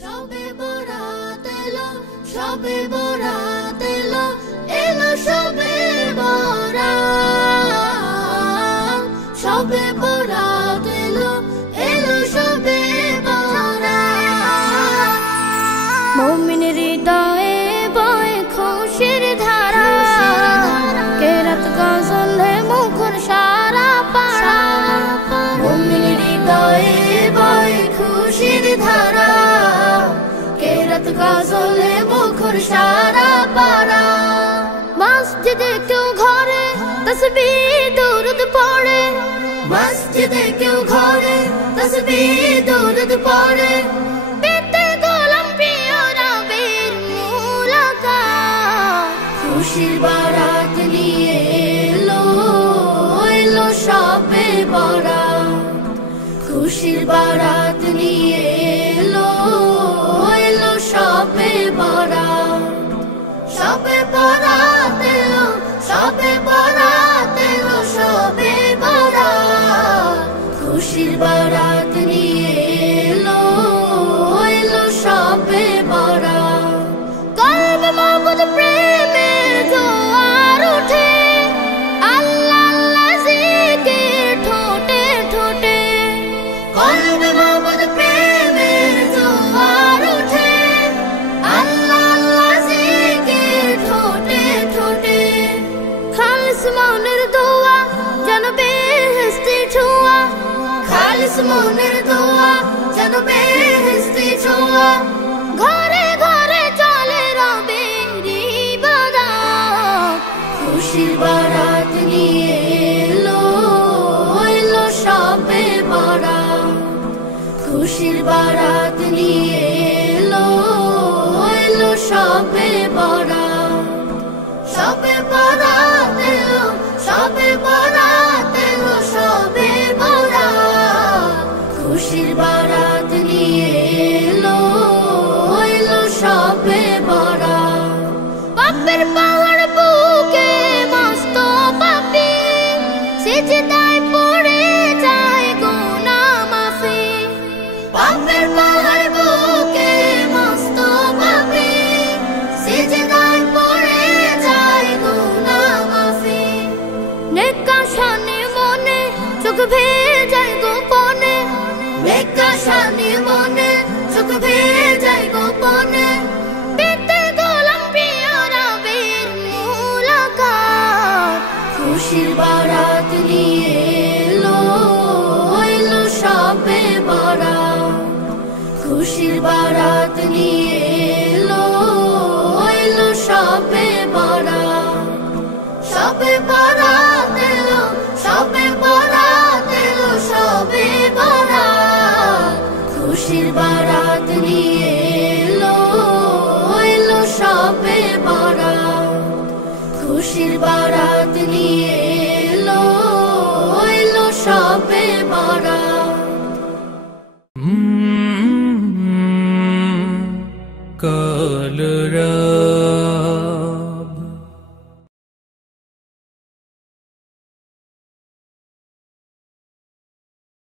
সবে বরাত এলো, সবে বরাত এলো, এলো সবে বরাত, সবে বরাত এলো, এলো সবে বরাত। মুমিনের হৃদয়ে বয় খুশির ধারা, কেরাত গজলে মুখর সারা পাড়া। মুমিনের হৃদয়ে বয় খুশির ধারা, কেরাত গজলে মুখর সারা পাড়া। মসজিদে কেউ ঘরে তসবিহ দুরুদ পড়ে, মসজিদে কেউ ঘরে তসবিহ দুরুদ পড়ে। পেতে গোলাম প্রিয় রবের মুলাকাত, খুশির বারাত নিয়ে এলো, এলো সবে বরাত। খুশির বারাত নিয়ে এলো, এলো সবে বরাত। সবে বরাত এলো, সবে বরাত এলো, সবে বরাত। খুশির বারাত নিয়ে এলো, এলো সবে বরাত। কলবে মাবুদ প্রেমের জোয়ার ওঠে, আল্লাহ আল্লাহ জিকির ঠোঁটে ঠোঁটে। কলবে মাবুদ প্রেমের জোয়ার ওঠে, আল্লাহ আল্লাহ জিকির ঠোঁটে ঠোঁটে। খালিস মনের দোয়া যেন বেহেশতি ছোঁয়া, খালিস মনের দোয়া যেন বেহেশতি ছোঁয়া। ঘরে ঘরে চলে রবের ইবাদত, খুশির বারাত নিয়ে এলো, এলো সবে বরাত। খুশির বারাত নিয়ে এলো, এলো সবে বরাত। সবে বরাত এলো, সবে বরাত এলো, সবে বরাত। খুশির বারাত নিয়ে এলো, এলো সবে বরাত। পাপের পাহাড় বুকে মস্ত পাপী, সিজদায় পড়ে যায় গুনাহ মাফি। পাপের পাহাড় বুকে মস্ত পাপী, সিজদায় পড়ে যায় গুনাহ মাফি। নেক আশানি মনে চোখ ভেজায় গোপনে, নেক আশানি মনে চোখ ভেজায় গোপনে। পেতে গোলাম প্রিয় রবের মুলাকাত, খুশির বারাত নিয়ে এলো, এলো সবে বরাত। খুশির বারাত নিয়ে এলো, এলো সবে বরাত। সবে বরাত এলো, সবে বরাত এলো, সবে বরাত। খুশির বারাত নিয়ে এলো, এলো সবে বরাত। খুশির বারাত নিয়ে এলো, এলো সবে বরাত। কাল